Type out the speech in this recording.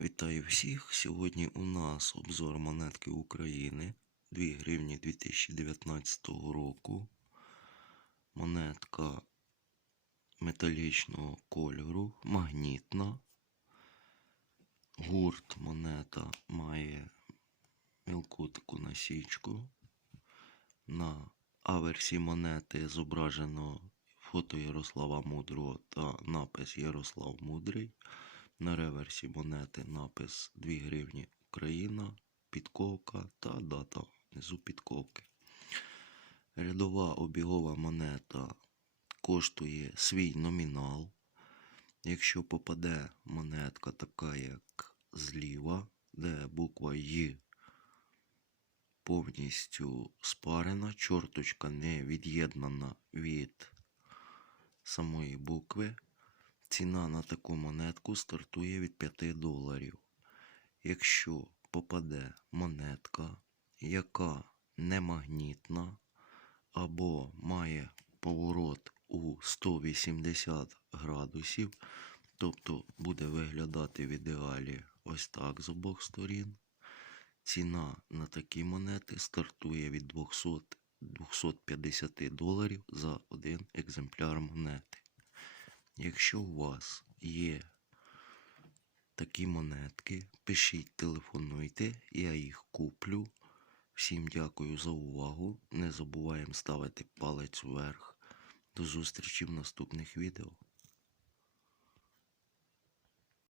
Вітаю всіх! Сьогодні у нас обзор монетки України 2 гривні 2019 року. Монетка металічного кольору, магнітна. Гурт монета має мілку таку насічку. На аверсі монети зображено фото Ярослава Мудрого та напис Ярослав Мудрий. На реверсі монети напис 2 гривні Україна, підковка та дата внизу підковки. Рядова обігова монета коштує свій номінал. Якщо попаде монетка така, як зліва, де буква Й повністю спарена, чорточка не від'єднана від самої букви. Ціна на таку монетку стартує від 5 доларів. Якщо попаде монетка, яка не магнітна або має поворот у 180 градусів, тобто буде виглядати в ідеалі ось так з обох сторін. Ціна на такі монети стартує від 200 250 доларів за один екземпляр монети. Якщо у вас є такі монетки, пишіть, телефонуйте, я їх куплю. Всім дякую за увагу. Не забуваємо ставити палець вверх. До зустрічі в наступних відео.